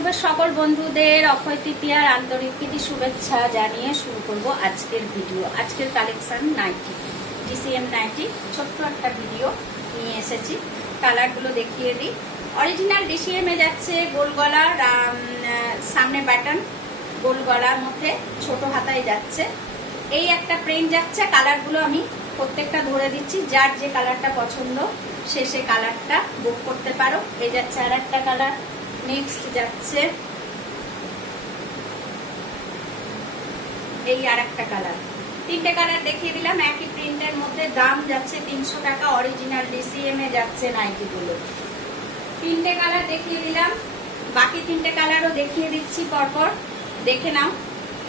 ইউটিউবের সকল বন্ধুদের অক্ষয় তৃতীয়ার আন্তরিক প্রীতি শুভেচ্ছা জানিয়ে শুরু করব আজকের ভিডিও। আজকের কালেকশন নাইটি, ডিসিএম নাইটি, ছোট্ট একটা ভিডিও নিয়ে এসেছি। কালারগুলো দেখিয়ে দিই। অরিজিনাল ডিসিএম এ যাচ্ছে গোল গলার, সামনে বাটন, গোল গলার মধ্যে ছোট হাতায় যাচ্ছে। এই একটা প্রিন্ট যাচ্ছে। কালারগুলো আমি প্রত্যেকটা ধরে দিচ্ছি, যার যে কালারটা পছন্দ সে কালারটা বুক করতে পারো। এই যাচ্ছে আর একটা কালার। নেক্সট যাচ্ছে এই আর একটা কালার। তিনটে কালার দেখিয়ে দিলাম একই প্রিন্টের মধ্যে। দাম যাচ্ছে 300 টাকা। অরিজিনাল ডিসিএম এ যাচ্ছে নাইটিগুলো। তিনটে কালার দেখিয়ে দিলাম, বাকি তিনটে কালারও দেখিয়ে দিচ্ছি পরপর, দেখে নাও।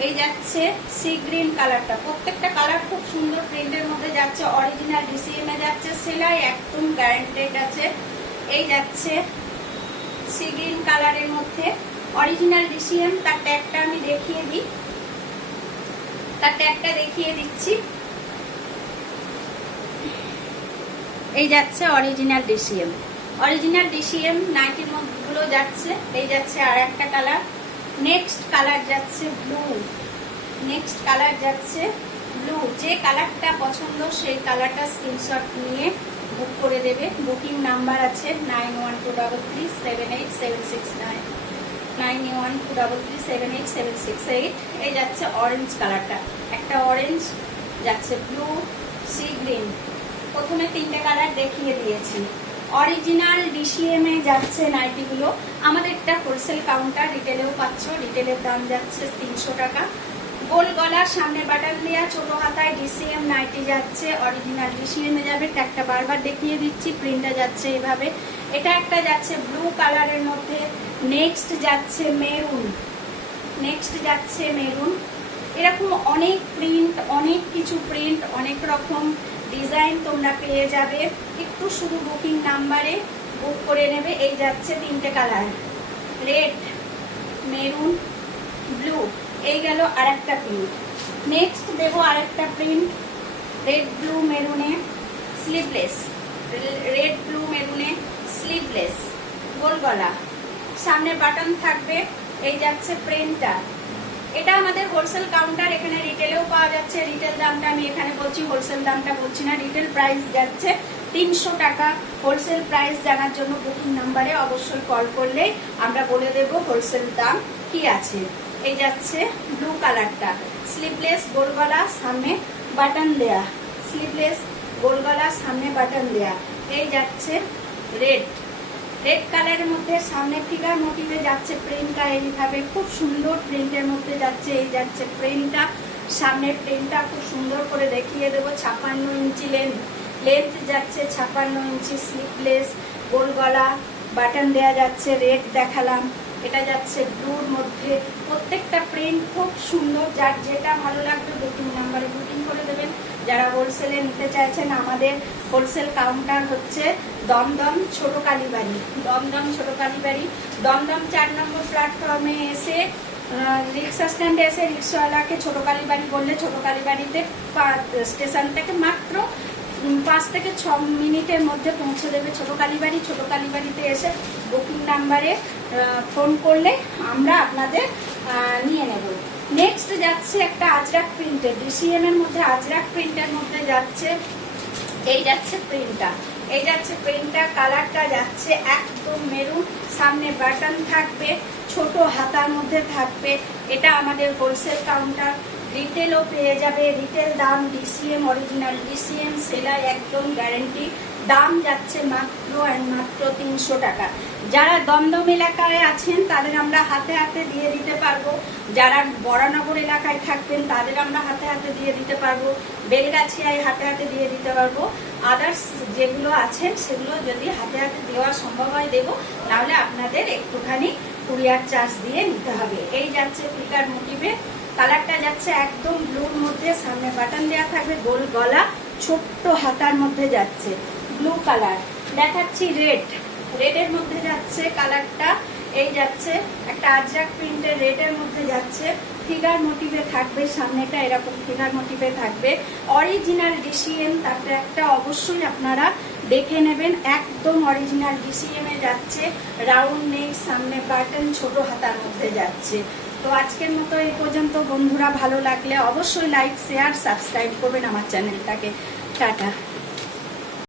এই যাচ্ছে সি গ্রিন কালারটা। প্রত্যেকটা কালার খুব সুন্দর প্রিন্টের মধ্যে যাচ্ছে। অরিজিনাল ডিসিএম এ যাচ্ছে, সেলাই একদম গ্যারান্টেড আছে। এই যাচ্ছে সি গ্রিন কালারের মধ্যে অরিজিনাল ডিসিএম। তার ট্যাগটা আমি দেখিয়ে দিই, তার ট্যাগটা দেখিয়ে দিচ্ছি। এই যাচ্ছে অরিজিনাল ডিসিএম। অরিজিনাল ডিসিএম নাইটির মধ্যে যাচ্ছে। এই যাচ্ছে আর একটা কালার। নেক্সট কালার যাচ্ছে ব্লু। নেক্সট কালার যাচ্ছে ব্লু। যে কালারটা পছন্দ সেই কালারটা স্ক্রিনশট নিয়ে বুক করে দেবে। বুকিং নাম্বার আছে 9123378769, 9123378768। এই যাচ্ছে অরেঞ্জ কালারটা, একটা অরেঞ্জ যাচ্ছে, ব্লু, সি গ্রিন। প্রথমে তিনটে কালার দেখিয়ে দিয়েছি। অরিজিনাল ডিসিএম এ যাচ্ছে নাইটিগুলো। আমাদের একটা হোলসেল কাউন্টার, রিটেলেও পাচ্ছ। রিটেলের দাম যাচ্ছে 300 টাকা। গোল গলার সামনে বাটন দেওয়া ছোট হাতায় ডিসিএম নাইটি যাচ্ছে। অরিজিনাল ডিসিএম এ যাবে। একটা বারবার দেখিয়ে দিচ্ছি। প্রিন্টটা যাচ্ছে এভাবে। এটা একটা যাচ্ছে ব্লু কালারের মধ্যে। নেক্সট যাচ্ছে মেরুন। নেক্সট যাচ্ছে মেরুন। এরকম অনেক প্রিন্ট, অনেক কিছু প্রিন্ট, অনেক রকম ডিজাইন তোমরা পেয়ে যাবে। একটু শুধু বুকিং নাম্বারে বুক করে নেবে। এই যাচ্ছে তিনটে কালার, রেড, মেরুন, ব্লু। এই গেল আর একটা প্রিন্ট। নেক্সট দেবো আর একটা প্রিন্ট, রেড ব্লু মেরুনে স্লিভলেস। রেড ব্লু মেরুনে স্লিভলেস, গোল গলা, সামনে বাটন থাকবে। এই যাচ্ছে প্রিন্টটা। এটা আমাদের হোলসেল কাউন্টার, এখানে রিটেলেও পাওয়া যাচ্ছে। রিটেল দামটা আমি এখানে বলছি, হোলসেল দামটা বলছি না। রিটেল প্রাইস যাচ্ছে 300 টাকা। হোলসেল প্রাইস জানার জন্য বুকিং নাম্বারে অবশ্যই কল করলে আমরা বলে দেব হোলসেল দাম কি আছে। এই যাচ্ছে ব্লু কালারটা, স্লিভলেস, গোল গলা, সামনে বাটন দেয়া। স্লিভলেস, গোল গলা, সামনে বাটন দেয়া। এই যাচ্ছে রেড। রেড কালারের মধ্যে সামনে ফিগার মোটিভে যাচ্ছে প্রিন্টটা এইভাবে, খুব সুন্দর প্রিন্টের মধ্যে যাচ্ছে। এই যাচ্ছে প্রিন্টটা, সামনের প্রিন্টটা খুব সুন্দর করে দেখিয়ে দেবো। 56 ইঞ্চি লেন্থ যাচ্ছে, 56 ইঞ্চি। স্লিভলেস, গোল গলা, বাটন দেয়া যাচ্ছে। রেড দেখালাম। এটা যাচ্ছে ব্লুর মধ্যে। প্রত্যেকটা প্রিন্ট খুব সুন্দর। যার যেটা ভালো লাগবে বুকিং নাম্বারে বুকিং করে দেবেন। যারা হোলসেলে নিতে চাইছেন, আমাদের হোলসেল কাউন্টার হচ্ছে দমদম ছোট কালীবাড়ি। দমদম ছোট কালীবাড়ি, দমদম 4 নম্বর প্ল্যাটফর্মে এসে রিক্সা স্ট্যান্ডে এসে রিক্সাওয়ালাকে ছোট কালীবাড়ি বললে ছোট কালীবাড়িতে স্টেশন থেকে মাত্র 5 থেকে 6 মিনিটের মধ্যে পৌঁছে দেবে ছোট কালীবাড়ি। ছোট কালীবাড়িতে এসে বুকিং নাম্বারে ফোন করলে আমরা আপনাদের নিয়ে নেব। নেক্সট যাচ্ছে একটা আজরাক প্রিন্টের, ডিসিএম এর মধ্যে আজরাক প্রিন্টের মধ্যে যাচ্ছে। এই যাচ্ছে প্রিন্টটা। এই যাচ্ছে প্রিন্টটা। কালারটা যাচ্ছে একদম মেরুন। সামনে বাটন থাকবে, ছোট হাতার মধ্যে থাকবে। এটা আমাদের হোলসেল কাউন্টার, রিটেলও পেয়ে যাবে। রিটেল দাম ডিসিএম, অরিজিনাল ডিসিএম, সেলাই একদম গ্যারেন্টি। দাম যাচ্ছে মাত্র 300 টাকা। যারা দমদম এলাকায় আছেন তাদের আমরা হাতে হাতে দিয়ে দিতে পারবো। যারা বরানগর এলাকায় থাকবেন তাদের আমরা হাতে হাতে দিয়ে দিতে পারবো। বেলগাছিয়ায় হাতে হাতে দিয়ে দিতে পারবো। আদার্স যেগুলো আছেন সেগুলো যদি হাতে হাতে দেওয়া সম্ভব হয় দেবো, নাহলে আপনাদের একটুখানি কুরিয়ার চার্জ দিয়ে নিতে হবে। এই যাচ্ছে ফিগার মোটিভে। কালারটা যাচ্ছে একদম ব্লুর মধ্যে, সামনে বাটন দেওয়া থাকবে, গোল গলা, ছোট্ট হাতার মধ্যে যাচ্ছে। ব্লু কালার দেখাচ্ছি। রেড, রেডের মধ্যে যাচ্ছে কালারটা। এই যাচ্ছে একটা আজরাক প্রিন্টের রেডের মধ্যে যাচ্ছে, ফিগার মোটিভে থাকবে, সামনেটা এরকম ফিগার মোটিভে থাকবে, অরিজিনাল ডিসিএম। তারপরে একটা অবশ্যই আপনারা দেখে নেবেন, একদম অরিজিনাল ডিসিএম এ যাচ্ছে, রাউন্ড নেক, সামনে বাটন, ছোট হাতার মধ্যে যাচ্ছে। তো আজকের মতো এই পর্যন্ত বন্ধুরা, ভালো লাগলে অবশ্যই লাইক শেয়ার সাবস্ক্রাইব করবেন আমার চ্যানেলটাকে। টাটা।